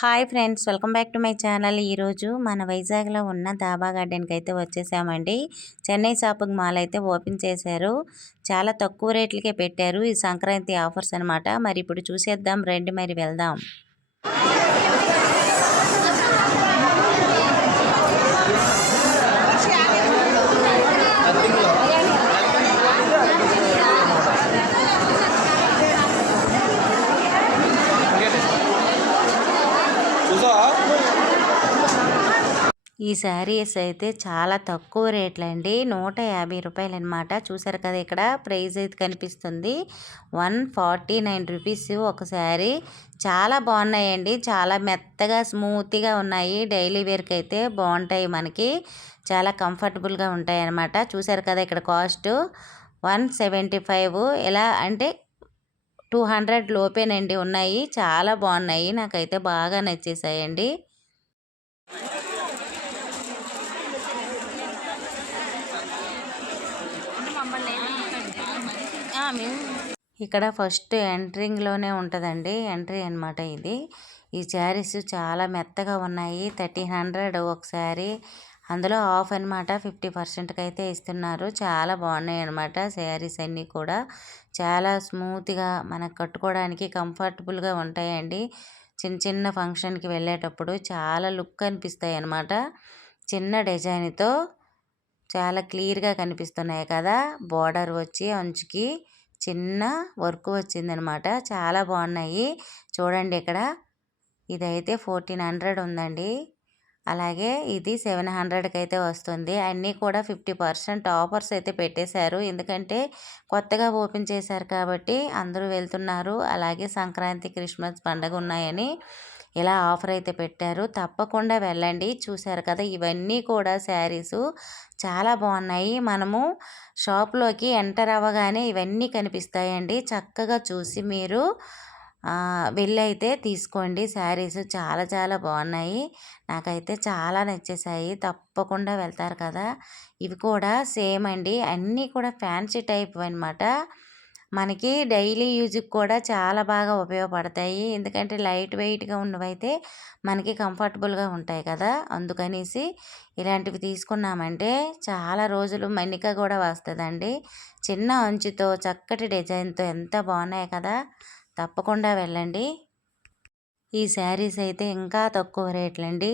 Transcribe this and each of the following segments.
Hi friends welcome back to my channel. ఈరోజు మన వైజాగ్లో ఉన్న దాబా గార్డెన్కి అయితే వచ్చేసామండి. చెన్నై షాపింగ్ మాల్ అయితే ఓపెన్ చేశారు. చాలా తక్కువ రేట్లకే పెట్టారు. ఈ సంక్రాంతి ఆఫర్స్ అన్నమాట. మరి ఇప్పుడు చూసేద్దాం రండి మరి వెళ్దాం. ఈ శారీస్ అయితే చాలా తక్కువ రేట్లండి. నూట యాభై రూపాయలు అనమాట చూసారు కదా ఇక్కడ ప్రైస్ అయితే కనిపిస్తుంది. వన్ ఫార్టీ నైన్ రూపీస్ ఒక శారీ. చాలా బాగున్నాయండి. చాలా మెత్తగా స్మూత్గా ఉన్నాయి. డైలీ వేర్కి అయితే బాగుంటాయి మనకి. చాలా కంఫర్టబుల్గా ఉంటాయి అన్నమాట చూసారు కదా ఇక్కడ కాస్ట్. One seventy five. ఎలా అంటే టూ హండ్రెడ్ లోపేనండి. ఉన్నాయి. చాలా బాగున్నాయి. నాకైతే బాగా నచ్చేసాయండి. ఇక్కడ ఫస్ట్ ఎంట్రింగ్లోనే ఉంటుందండి. ఎంట్రీ అన్నమాట ఇది. ఈ శారీస్ చాలా మెత్తగా ఉన్నాయి. థర్టీన్ హండ్రెడ్ ఒక శారీ. అందులో ఆఫ్ అనమాట ఫిఫ్టీ పర్సెంట్కి అయితే ఇస్తున్నారు. చాలా బాగున్నాయి అనమాట శారీస్ అన్నీ కూడా. చాలా స్మూత్గా మనకు కట్టుకోవడానికి కంఫర్టబుల్గా ఉంటాయండి. చిన్న చిన్న ఫంక్షన్కి వెళ్ళేటప్పుడు చాలా లుక్ అనిపిస్తాయి అనమాట చిన్న డిజైన్తో చాలా క్లియర్గా కనిపిస్తున్నాయి కదా! బోర్డర్ వచ్చి అంచుకి చిన్న వర్క్ వచ్చిందనమాట. చాలా బాగున్నాయి. చూడండి ఇక్కడ. ఇదైతే ఫోర్టీన్ హండ్రెడ్ ఉందండి. అలాగే ఇది సెవెన్ హండ్రెడ్కి అయితే వస్తుంది. అన్నీ కూడా ఫిఫ్టీ పర్సెంట్ ఆఫర్స్ అయితే పెట్టేశారు. ఎందుకంటే కొత్తగా ఓపెన్ చేశారు కాబట్టి అందరూ వెళ్తున్నారు. అలాగే సంక్రాంతి క్రిస్మస్ పండగ ఉన్నాయని ఇలా ఆఫర్ అయితే పెట్టారు తప్పకుండా వెళ్ళండి. చూశారు కదా ఇవన్నీ కూడా శారీసు చాలా బాగున్నాయి. మనము షాప్లోకి ఎంటర్ అవ్వగానే ఇవన్నీ కనిపిస్తాయండి. చక్కగా చూసి మీరు వెళ్ళైతే తీసుకోండి. శారీస్ చాలా చాలా బాగున్నాయి. నాకైతే చాలా నచ్చేసాయి తప్పకుండా వెళ్తారు కదా. ఇవి కూడా సేమ్ అండి. అన్నీ కూడా ఫ్యాన్సీ టైప్ అనమాట మనకి డైలీ యూజ్కి కూడా చాలా బాగా ఉపయోగపడతాయి. ఎందుకంటే లైట్ వెయిట్గా ఉన్నవైతే మనకి కంఫర్టబుల్గా ఉంటాయి కదా! అందుకనేసి ఇలాంటివి తీసుకున్నామంటే చాలా రోజులు మన్నిక కూడా వస్తుందండి. చిన్న అంచుతో చక్కటి డిజైన్తో ఎంత బాగున్నాయి కదా! తప్పకుండా వెళ్ళండి. ఈ శారీస్ అయితే ఇంకా తక్కువ రేట్లండి.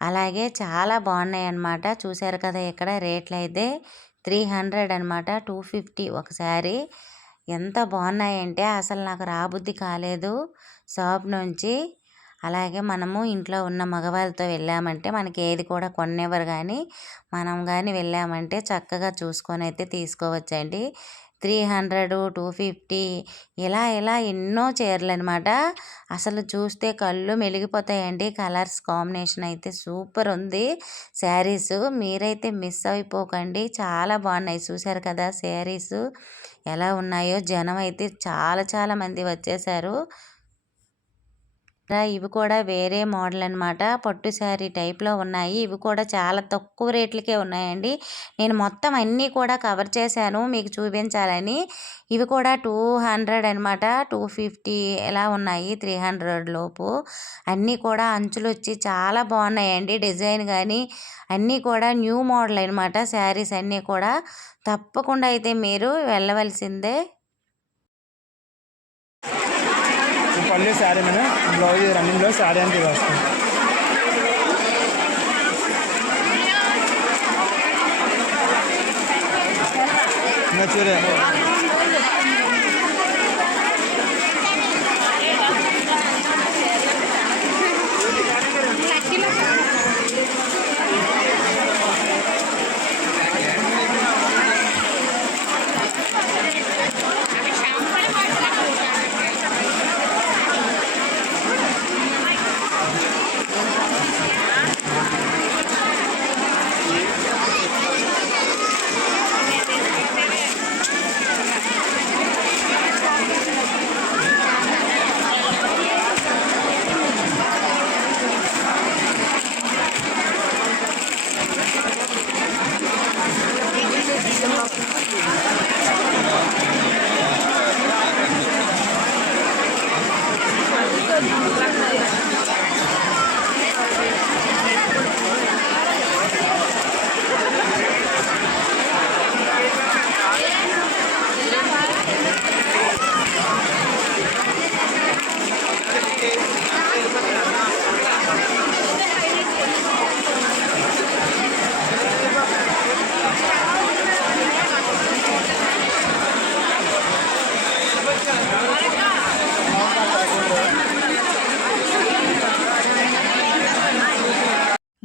అలాగే చాలా బాగున్నాయి అన్నమాట చూశారు కదా ఇక్కడ రేట్లు అయితే త్రీ హండ్రెడ్ అనమాట టూ ఫిఫ్టీ ఒక శారీ. ఎంత బాగున్నాయంటే అసలు నాకు రాబుద్ధి కాలేదు. షాప్ నుంచి అలాగే మనము ఇంట్లో ఉన్న మగవాళ్ళతో వెళ్ళామంటే మనకి ఏది కూడా కొనేవారు కానీ మనం కానీ వెళ్ళామంటే చక్కగా చూసుకొని అయితే తీసుకోవచ్చండి. త్రీ హండ్రెడ్ టూ ఫిఫ్టీ ఇలా ఇలా ఎన్నో చీరలు అనమాట అసలు చూస్తే కళ్ళు మెలిగిపోతాయండి. కలర్స్ కాంబినేషన్ అయితే సూపర్ ఉంది. శారీస్ మీరైతే మిస్ అయిపోకండి. చాలా బాగున్నాయి. చూశారు కదా శారీస్. ఎలా ఉన్నాయో జనం అయితే చాలా చాలా మంది వచ్చేసారు. ఇవి కూడా వేరే మోడల్ అనమాట పట్టు శారీ టైప్లో ఉన్నాయి. ఇవి కూడా చాలా తక్కువ రేట్లకే ఉన్నాయండి. నేను మొత్తం అన్నీ కూడా కవర్ చేశాను. మీకు చూపించాలని. ఇవి కూడా టూ హండ్రెడ్ అనమాట టూ ఫిఫ్టీ ఎలా ఉన్నాయి? త్రీ హండ్రెడ్ లోపు. అన్నీ కూడా అంచులు వచ్చి చాలా బాగున్నాయండి డిజైన్ కానీ అన్నీ కూడా న్యూ మోడల్ అనమాట శారీస్ అన్నీ కూడా. తప్పకుండా అయితే మీరు వెళ్ళవలసిందే. పళ్ళు శారీ మీద బ్లౌజ్ రన్నింగ్లో శారీ అంటే వస్తుంది చూడే.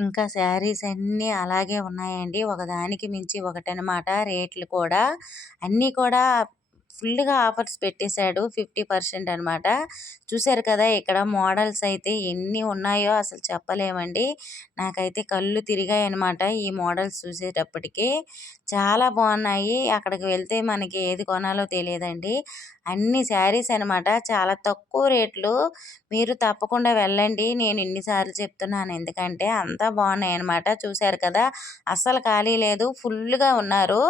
ఇంకా శారీస్ అన్నీ అలాగే ఉన్నాయండి. ఒకదానికి మించి ఒకటి అన్నమాట రేట్లు కూడా అన్నీ కూడా ఫుల్గా ఆఫర్స్ పెట్టేశాడు ఫిఫ్టీ పర్సెంట్ అనమాట చూశారు కదా ఇక్కడ మోడల్స్ అయితే ఎన్ని ఉన్నాయో అసలు చెప్పలేమండి. నాకైతే కళ్ళు తిరిగాయి అనమాట ఈ మోడల్స్ చూసేటప్పటికి. చాలా బాగున్నాయి. అక్కడికి వెళ్తే మనకి ఏది కొనాలో తెలియదండి. అన్ని శారీస్ అనమాట చాలా తక్కువ రేట్లు. మీరు తప్పకుండా వెళ్ళండి. నేను ఇన్నిసార్లు చెప్తున్నాను. ఎందుకంటే అంతా బాగున్నాయి అనమాట చూశారు కదా అస్సలు ఖాళీ లేదు. ఫుల్గా ఉన్నారు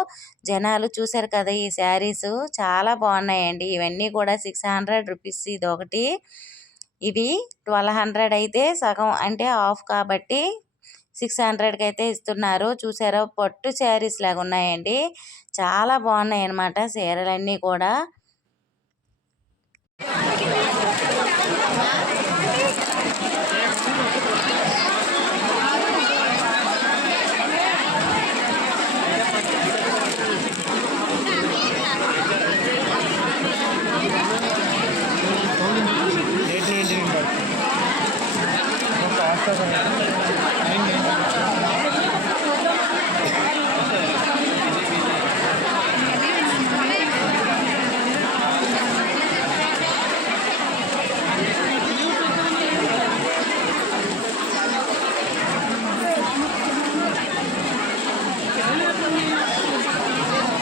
జనాలు. చూశారు కదా ఈ శారీస్. చాలా చాలా బాగున్నాయండి. ఇవన్నీ కూడా సిక్స్ హండ్రెడ్ రూపీస్ ఇది ఒకటి ఇవి ట్వెల్వ్ హండ్రెడ్ అయితే సగం అంటే ఆఫ్ కాబట్టి సిక్స్ హండ్రెడ్కి అయితే ఇస్తున్నారు. చూసారా? పట్టు శారీస్ లాగా ఉన్నాయండి. చాలా బాగున్నాయి అన్నమాట చీరలన్నీ కూడా eight ninety nine cost nine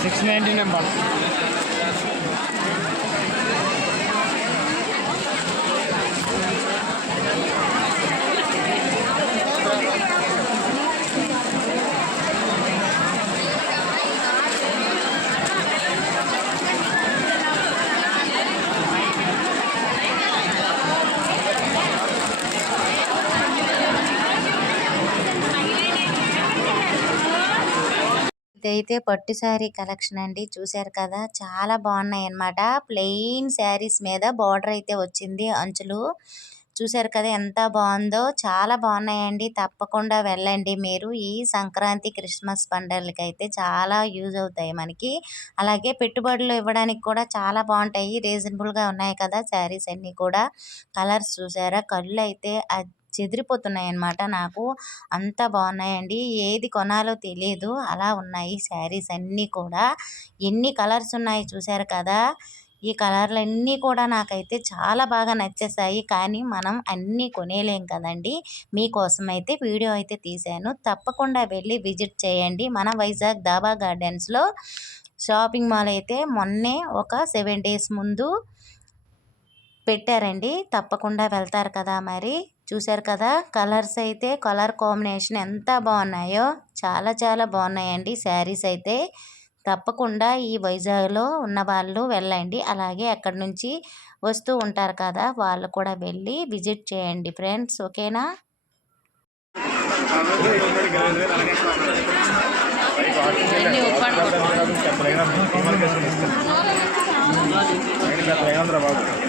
six ninety nine ఇదైతే పట్టు శారీ కలెక్షన్ అండి. చూశారు కదా? చాలా బాగున్నాయి అన్నమాట ప్లెయిన్ శారీస్ మీద బార్డర్ అయితే వచ్చింది అంచులు. చూశారు కదా ఎంత బాగుందో? చాలా బాగున్నాయండి. తప్పకుండా వెళ్ళండి మీరు. ఈ సంక్రాంతి క్రిస్మస్ పండుగలకి అయితే చాలా యూజ్ అవుతాయి మనకి. అలాగే పెట్టుబడులు ఇవ్వడానికి కూడా చాలా బాగుంటాయి. రీజనబుల్గా ఉన్నాయి కదా శారీస్ అన్నీ కూడా. కలర్స్ చూసారా? కళ్ళు అయితే చెదిరిపోతున్నాయి అన్నమాట నాకు. అంత బాగున్నాయండి. ఏది కొనాలో తెలియదు. అలా ఉన్నాయి శారీస్ అన్నీ కూడా. ఎన్ని కలర్స్ ఉన్నాయి చూసారు కదా? ఈ కలర్లు అన్నీ కూడా నాకైతే చాలా బాగా నచ్చేసాయి కానీ మనం అన్నీ కొనేలేం కదండి. మీకోసం అయితే వీడియో అయితే తీశాను. తప్పకుండా వెళ్ళి విజిట్ చేయండి. మన వైజాగ్ దాబా గార్డెన్స్లో షాపింగ్ మాల్ అయితే మొన్నే ఒక సెవెన్ డేస్ ముందు పెట్టారండి. తప్పకుండా వెళ్తారు కదా మరి. చూశారు కదా? కలర్స్ అయితే కలర్ కాంబినేషన్ ఎంత బాగున్నాయో చాలా చాలా బాగున్నాయండి శారీస్ అయితే. తప్పకుండా ఈ వైజాగ్లో ఉన్న వాళ్ళు వెళ్ళండి. అలాగే అక్కడ నుంచి వస్తూ ఉంటారు కదా? వాళ్ళు కూడా వెళ్ళి విజిట్ చేయండి ఫ్రెండ్స్ ఓకేనా? బాబు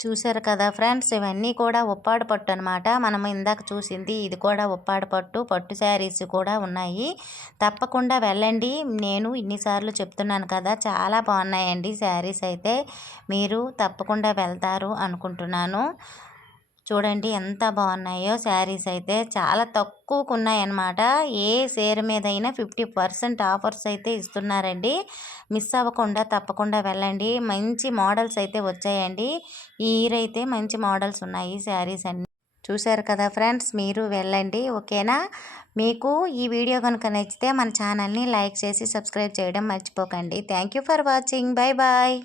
చూశారు కదా ఫ్రెండ్స్ ఇవన్నీ కూడా ఉప్పాడు పట్టు అనమాట మనం ఇందాక చూసింది ఇది కూడా ఉప్పాడు పట్టు పట్టు శారీస్ కూడా ఉన్నాయి. తప్పకుండా వెళ్ళండి. నేను ఇన్నిసార్లు చెప్తున్నాను కదా చాలా బాగున్నాయండి శారీస్ అయితే. మీరు తప్పకుండా వెళ్తారు అనుకుంటున్నాను. చూడండి ఎంత బాగున్నాయో శారీస్ అయితే. చాలా తక్కువకు ఉన్నాయన్నమాట ఏ సేర్ మీద అయినా ఫిఫ్టీ పర్సెంట్ ఆఫర్స్ అయితే ఇస్తున్నారండి. మిస్ అవ్వకుండా తప్పకుండా వెళ్ళండి. మంచి మోడల్స్ అయితే వచ్చాయండి. ఈ ఇయర్ అయితే మంచి మోడల్స్ ఉన్నాయి శారీస్ అన్ని. చూశారు కదా ఫ్రెండ్స్ మీరు వెళ్ళండి. ఓకేనా? మీకు ఈ వీడియో కనుక నచ్చితే మన ఛానల్ని లైక్ చేసి సబ్స్క్రైబ్ చేయడం మర్చిపోకండి. Thank you for watching. Bye bye.